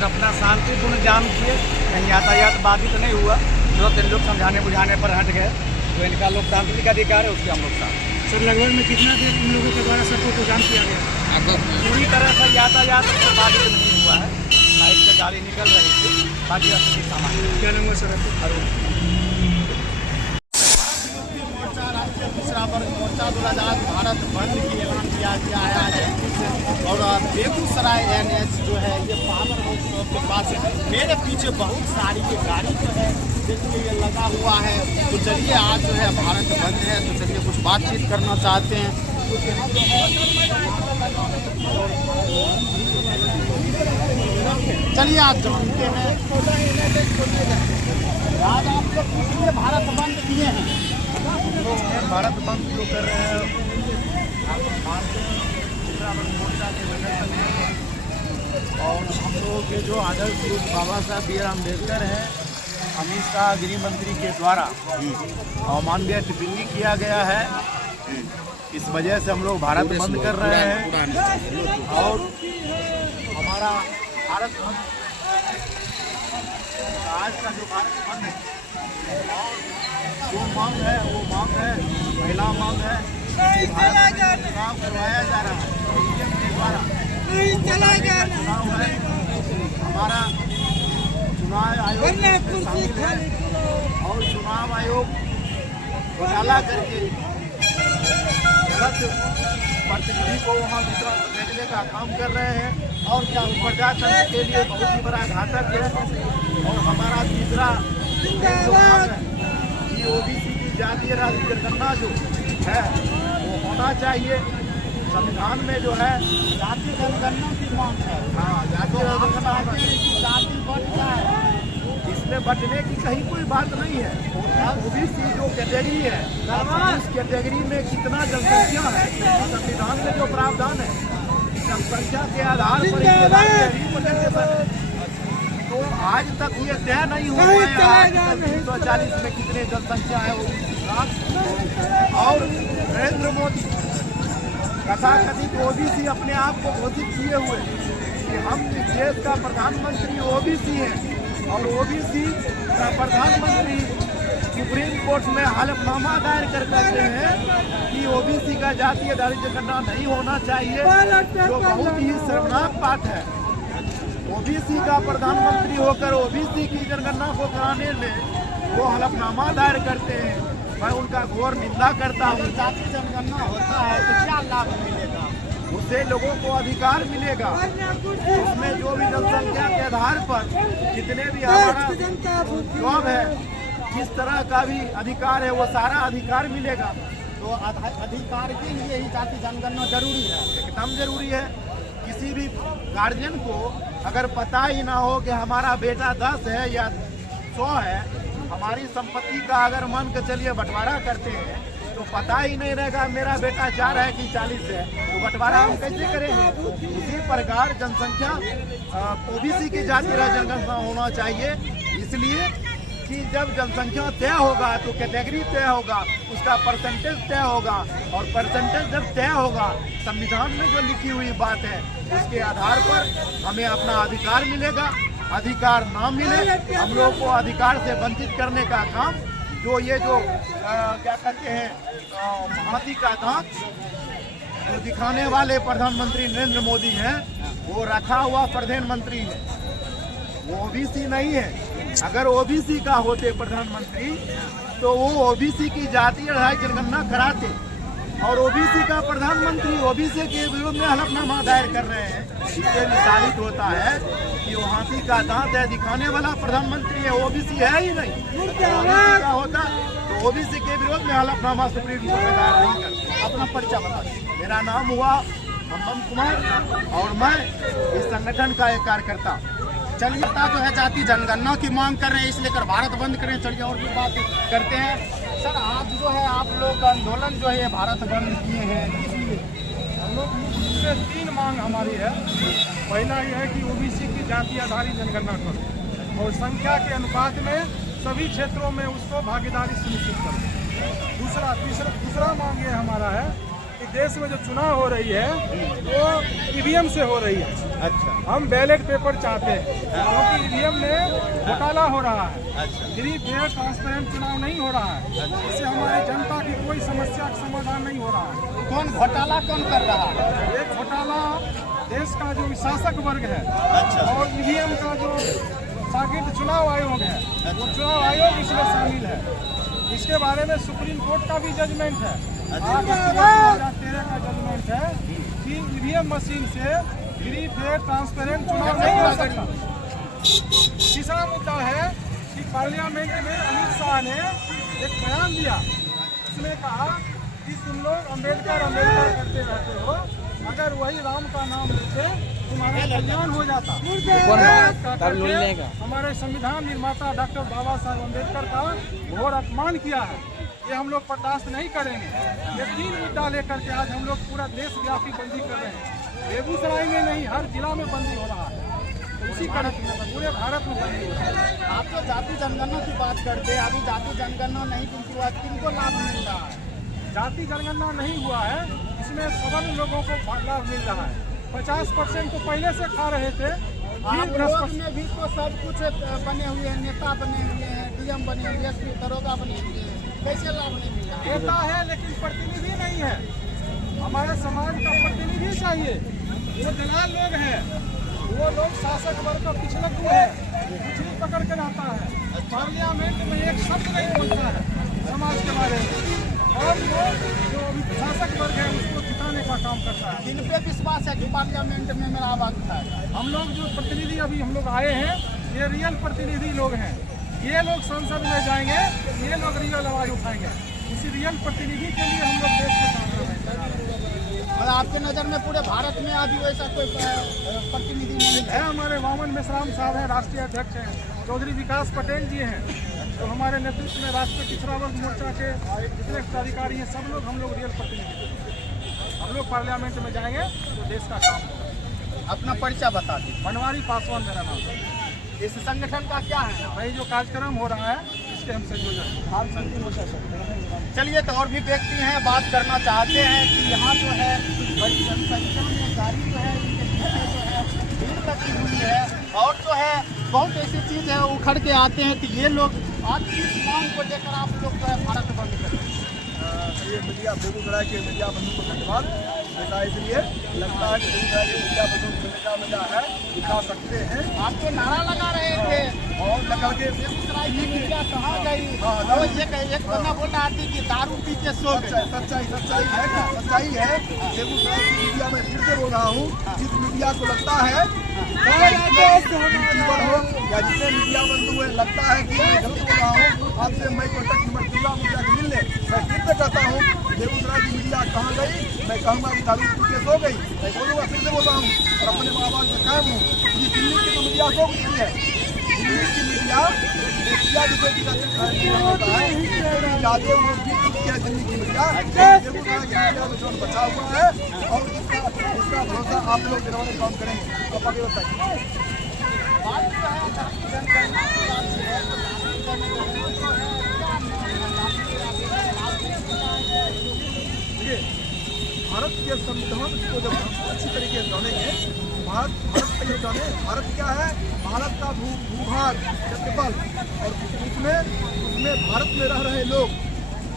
लोग अपना शांतिपूर्ण जाम किए, कहीं यातायात बाधित नहीं हुआ। जो लोग समझाने बुझाने पर हट गए, तो इनका लोकतांत्रिक अधिकार है, उसके हम लोग साथ। सर लगभग में कितना देर इन लोगों के द्वारा सड़कों को जाम किया गया? पूरी तरह से यातायात बाधित नहीं हुआ है, बाइक से गाड़ी निकल रही थी, बाकी स्थिति सामान्य है। क्या नाम हुआ सर? तीसरा वर्ग मोर्चा द्वारा आज भारत बंद की ऐलान किया गया है आज। और बेगूसराय NH जो है ये पावर हाउस के पास है। मेरे पीछे बहुत सारी ये गाड़ी जो है जिसमें ये लगा हुआ है। तो चलिए आज जो है भारत बंद है, तो चलिए कुछ बातचीत करना चाहते हैं। कुछ यहाँ जो है चलिए आज जानते हैं। आज आप लोग किसलिए भारत बंद किए हैं? भारत बंद जो कर रहे हैं, आप मानते हैं तीसरा वर्ग मोर्चा के संगठन है। और हम लोगों के जो आदर्श पुरुष बाबा साहब बी.आर. अम्बेडकर हैं, अमित शाह गृह मंत्री के द्वारा अवमाननीय टिप्पणी किया गया है। इस वजह से हम लोग भारत बंद कर रहे हैं। और हमारा भारत बंद आज का जो भारत बंद है, और जो मांग है वो मांग है, पहला मांग है चुनाव करवाया जा रहा है EVM के द्वारा। चुनाव है, हमारा चुनाव आयोग में शामिल है और चुनाव आयोग घोटाला करके गलत प्रतिनिधि को वहाँ भेजने का काम कर रहे हैं। और क्या प्रजातंत्र के लिए बहुत ही बड़ा घातक है। और हमारा तीसरा जो मांग है कि OBC की जातीय राज्य जनगणना जो है वो होना चाहिए। संविधान में जो है जातीय जनगणना की मांग है। हाँ, जातीय जनगणना जाति बढ़ जाए, इसमें बटने की कहीं कोई बात नहीं है। OBC जो कैटेगरी है, उस कैटेगरी में कितना जनसंख्या है, संविधान में जो प्रावधान है जनसंख्या के आधार पर। तो आज तक ये तय नहीं हुआ है 340 में कितने जनसंख्या है और नरेंद्र मोदी तथाकथित OBC अपने आप को घोषित किए हुए कि हम देश का प्रधानमंत्री OBC है। और OBC का प्रधानमंत्री सुप्रीम कोर्ट में हलफनामा दायर कर सकते हैं कि OBC का जातीय जनगणना नहीं होना चाहिए, जो बहुत ही शर्मनाक बात है। OBC का प्रधानमंत्री होकर OBC की जनगणना को कराने में वो हलफनामा दायर करते हैं। मैं उनका घोर निंदा करता हूँ। जातीय जनगणना होता है तो क्या लाभ मिलेगा? उससे लोगों को अधिकार मिलेगा। उसमें जो भी जनसंख्या के आधार पर जितने भी हमारा जॉब है, जिस तरह का भी अधिकार है, वो सारा अधिकार मिलेगा। तो अधिकार के लिए ही जातीय जनगणना जरूरी है। एकदम जरूरी है। किसी भी गार्जियन को अगर पता ही ना हो कि हमारा बेटा 10 है या 100 है, हमारी संपत्ति का अगर मान के चलिए बंटवारा करते हैं तो पता ही नहीं रहेगा मेरा बेटा 4 है कि 40 है, तो बंटवारा हम कैसे करेंगे? उसी प्रकार जनसंख्या OBC की जातीय जनगणना होना चाहिए। इसलिए कि जब जनसंख्या तय होगा तो कैटेगरी तय होगा, उसका परसेंटेज तय होगा। और परसेंटेज जब तय होगा, संविधान में जो लिखी हुई बात है उसके आधार पर हमें अपना अधिकार मिलेगा। अधिकार ना मिले, हम लोग को अधिकार से वंचित करने का काम जो ये जो क्या कहते हैं हाथी का दांत जो दिखाने वाले प्रधानमंत्री नरेंद्र मोदी हैं, वो रखा हुआ प्रधानमंत्री है, वो OBC नहीं है। अगर OBC का होते प्रधानमंत्री तो वो OBC की जातीय जनगणना कराते। और OBC का प्रधानमंत्री OBC के विरोध में हलफनामा दायर कर रहे हैं। इससे भी साबित होता है कि वो हाथी का दांत है दिखाने वाला प्रधानमंत्री है, OBC है ही नहीं। OBC का होता तो OBC के विरोध में हलफनामा सुप्रीम कोर्ट में दायर नहीं करता। अपना परिचय बता दीजिए। मेरा नाम हुआ अम्बम कुमार और मैं इस संगठन का एक कार्यकर्ता। चलिए जो है जातीय जनगणना की मांग कर रहे हैं, इसलिए कर भारत बंद करें। चलिए और भी बात करते हैं। सर आज जो है आप लोग आंदोलन जो है भारत बंद किए हैं, इसलिए हम लोग इसमें 3 मांग हमारी है। पहला ये है कि OBC की जाति आधारित जनगणना करो और संख्या के अनुपात में सभी क्षेत्रों में उसको भागीदारी सुनिश्चित करो। दूसरा मांग ये हमारा है कि देश में जो चुनाव हो रही है वो ईवीएम से हो रही है। अच्छा हम बैलेट पेपर चाहते हैं क्योंकि ईवीएम में घोटाला हो रहा है। अच्छा फ्री फेयर ट्रांसपेरेंट चुनाव नहीं हो रहा है। इससे हमारी जनता की कोई समस्या का समाधान नहीं हो रहा है। कौन घोटाला कौन कर रहा है? ये घोटाला देश का जो शासक वर्ग है अच्छा और ईवीएम का जो शागिर्द चुनाव आयोग है वो चुनाव आयोग इसमें शामिल है। इसके बारे में सुप्रीम कोर्ट का भी जजमेंट है। 2013 का जजमेंट है कि ईवीएम मशीन से फ्री फेयर ट्रांसपेरेंट चुनाव नहीं हो सकता। तीसरा मुद्दा है कि पार्लियामेंट में अमित शाह ने एक बयान दिया। उसने कहा कि तुम लोग अम्बेडकर करते रहते हो, अगर वही राम का नाम लेते तुम्हारा कल्याण हो जाता। हमारे संविधान निर्माता डॉक्टर बाबा साहब अम्बेडकर का घोर अपमान किया है। ये हम लोग बर्दाश्त नहीं करेंगे। ये 3 मुद्दा लेकर के आज हम लोग पूरा देशव्यापी बंदी कर रहे हैं। बेगूसराय में नहीं, हर जिला में बंदी हो रहा है। इसी कारण पूरे भारत में बंदी हो रहा है। आप जो जाति जनगणना की बात करते हैं, अभी जाति जनगणना नहीं क्योंकि वो किनको लाभ मिल रहा है? जाति जनगणना नहीं हुआ है, इसमें सभी लोगों को लाभ मिल रहा है। 50% तो पहले से खा रहे थे। आप लोग में भी तो सब कुछ बने हुए हैं, नेता बने हुए हैं, डीएम बने हुए हैं, एसपी दरोगा बने हुए हैं, कैसे लाभ नहीं मिल रहा? नेता है लेकिन प्रतिनिधि नहीं है। हमारे समाज का प्रतिनिधि चाहिए। वो दलाल लोग हैं, वो लोग शासक वर्ग का पिछड़क हुए हैं, पिछड़ी पकड़ के रहता है। पार्लियामेंट में एक शब्द नहीं बोलता है समाज के बारे में, और वो जो शासक वर्ग है उसको जिताने का काम करता है। जिन पे विश्वास है कि पार्लियामेंट में मेरा आवाज उठाएगा। हम लोग जो प्रतिनिधि अभी हम लोग आए हैं, ये रियल प्रतिनिधि लोग हैं। ये लोग संसद में जाएंगे, ये लोग रियल आवाज उठाएंगे। इसी रियल प्रतिनिधि के लिए हम लोग देश में काम कर रहे हैं। मतलब आपके नज़र में पूरे भारत में अभी वैसा कोई प्रतिनिधि नहीं है। हमारे वामन मेश्राम साहब हैं, राष्ट्रीय अध्यक्ष हैं। चौधरी विकास पटेल जी हैं, तो हमारे नेतृत्व में राष्ट्रीय पिछड़ा वर्ग मोर्चा के जितने पदाधिकारी हैं सब लोग हम लोग रियल प्रतिनिधि हैं। हम लोग पार्लियामेंट में जाएंगे तो देश का काम होगा। अपना परिचय बता दीजिए। बनवारी पासवान मेरा नाम है। इस संगठन का क्या है? भाई जो कार्यक्रम हो रहा है इसके हम संयोजक। चलिए, तो और भी व्यक्ति हैं, बात करना चाहते हैं कि यहाँ जो है बड़ी जनसंख्या में गाड़ी जो है इनके पीछे जो है भीड़ लगी हुई है, और जो है बहुत ऐसी चीज़ है उखड़ के आते हैं कि ये लोग आज किस मांग को लेकर आप लोग जो है भारत बंद करें। ये मीडिया बेगूसराय के मीडिया बंधु को धन्यवाद। ऐसा इसलिए लगता है कि बेगूसराय के मीडिया बंधु मिला है, दिखा सकते हैं। आप तो नारा लगा रहे थे और लगा के बेगूसराय की मीडिया कहाँ गई? और एक बंदा बोल रहा थी कि दारू पी के सो गए। सच्चाई है क्या? सच्चाई है। बेगूसराय की मीडिया में फिर से बोल रहा हूँ, जिस मीडिया को लगता है हो या जिससे मीडिया बंधु है लगता है कि मैं गलत बोल रहा हूँ, आपसे मैं कॉन्टेक्ट नंबर दूंगा, मुझे मिल ले। मैं फिर से कहता हूँ, बेगूसराय की मीडिया कहाँ गई? मैं कहूँगा कि दारू पी के सो गई। मैं बोलूँगा, फिर से बोल रहा हूँ और अपने आवाज में कायम हूँ। ये दिल्ली की तो मीडिया सो गई है। दिल्ली की मीडिया जिसे होता है जाते वो भी है। दिल्ली की मीडिया बेगूसराय की मीडिया में जो बचा हुआ है, और इसका भरोसा आप लोग दिलवाने काम करेंगे। अब आगे बताइए। भारत के संविधान को जब हम अच्छी तरीके से जानेंगे, भारत का जो जाने, भारत क्या है? भारत का भूभाग क्षेत्रफल, और उसमें भारत में रह रहे लोग।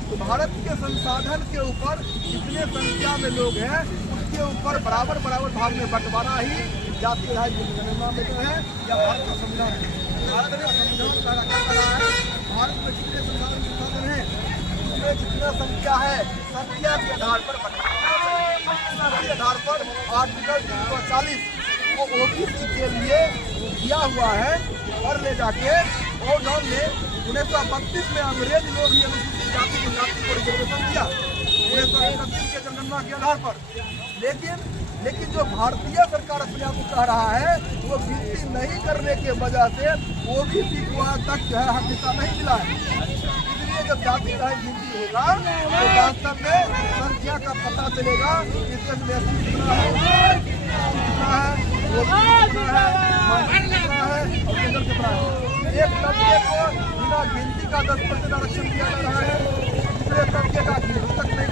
तो भारत के संसाधन के ऊपर जितने संख्या में लोग हैं उसके ऊपर बराबर भाग में बंटवारा ही जातीय जनगणना में जो है या भारत का संविधान है। भारत का संविधान क्या कर रहा है? भारत में जितने संसाधन हैं उसमें जितना संख्या है, संख्या के आधार पर के आधार पर आर्टिकल 340 वो ओबीसी के लिए दिया हुआ है, और ले जाके और गाँव में 1932 में अंग्रेज लोग ही अनुसूचित जाति को रिजर्वेशन दिया 1931 के जनगणना के आधार पर। लेकिन जो भारतीय सरकार अपने आप को कह रहा है, वो गिनती नहीं करने के वजह से ओबीसी को आज तक जो है हक हिस्सा नहीं मिला है। इसलिए जब जाति का गिनती होगा तो वास्तव में संख्या का पता चलेगा कि कितना है, एक तबके को बिना गिनती का 10% आरक्षण दिया जा रहा है, दूसरे तबके का गिनती तक नहीं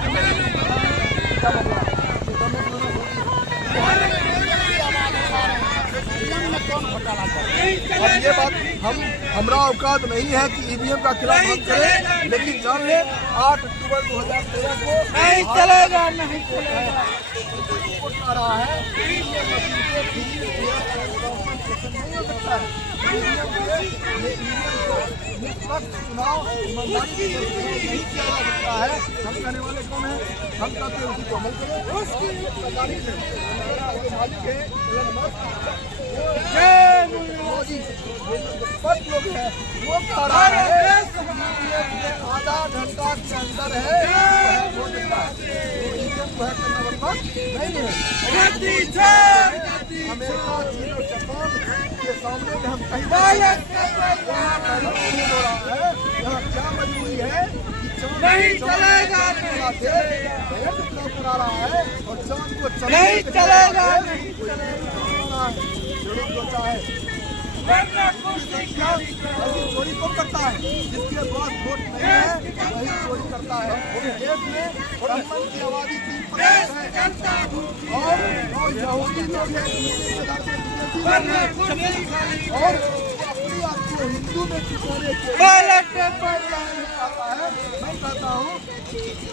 क्या मतलब है? ये दोनों अब ये बात हमरा औकात नहीं है कि ईवीएम का खिलाफ हम करें, लेकिन जान ले 8 अक्टूबर 2013 को नहीं चलेगा, नहीं चलेगा आ रहा है। ईवीएम मशीन से नहीं हो सकता है। निष्पक्ष चुनाव ईमानदारी से नहीं किया जा सकता है। हम कहने वाले कौन है? हम कहते हैं उसी को अमल करें। उसकी सरकारी से मालिक है मोदी लोग है, वो कह रहा है आधा घंटा के अंदर है वो देता है, तो करना बर्बाद नहीं है। अमेरिका, चीन और जापान के सामने में हम कहीं हो रहा है, यहाँ क्या मजबूरी है कि नहीं चलेगा, करा रहा है और चांद को नहीं चलेगा, नहीं चलेगा। सोचा है चोरी कौन करता है? जिसके पास वोट नहीं है वही चोरी करता है। देश में ब्राह्मण की आबादी 3% है और यहूदी लोग हैं और अपनी आपको हिंदू में चुकाने के आता है। मैं कहता हूँ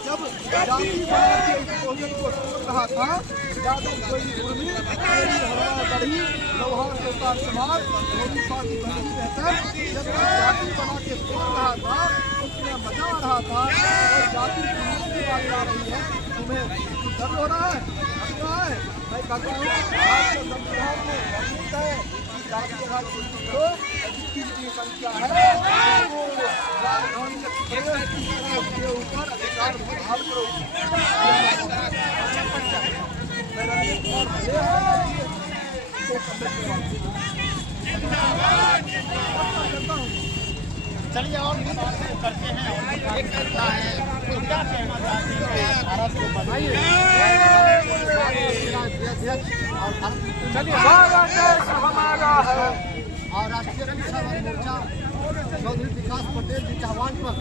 जब जातिवाद के भोजन को छोड़ रहा था, यादव कोई गढ़ी जवाहर सरकार समाज मोदी पार्टी बनी बेहतर, जब जाति बना के छोड़ रहा था उसमें मजा आ रहा था और जाति की बात आ रही है। तुम्हें दर्द हो रहा है? मैं कहता हूँ आज के संविधान में वर्णित है कि जाति के साथ कुछ करो, जिसकी संख्या है राजधानी के ऊपर अधिकार बहाल करो। चलिए और भी बातें करते हैं और एक करता है तो क्या कहना चाहते हैं भारत को बताइए। और राष्ट्रीय किसान मोर्चा चौधरी विकास पटेल जी के आह्वान पर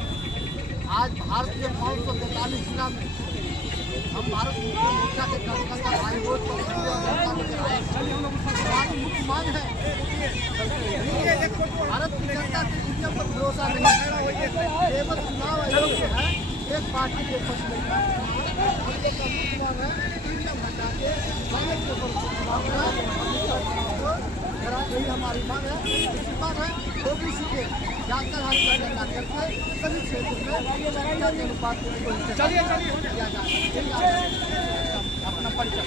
आज भारत के 543 जिला में हम भारत मोर्चा के कार्यकर्ता आए हुए हमारी मुख्य मांग है भारत की जनता के ईवीएम पर भरोसा नहीं, केवल चुनाव आयोग जो है एक पार्टी के पक्ष में यही हमारी मांग है। इसी मांग है ओबीसी के जाकर हर जनगणना करके सभी क्षेत्र में अनुपात किया जाए। अपना परिचय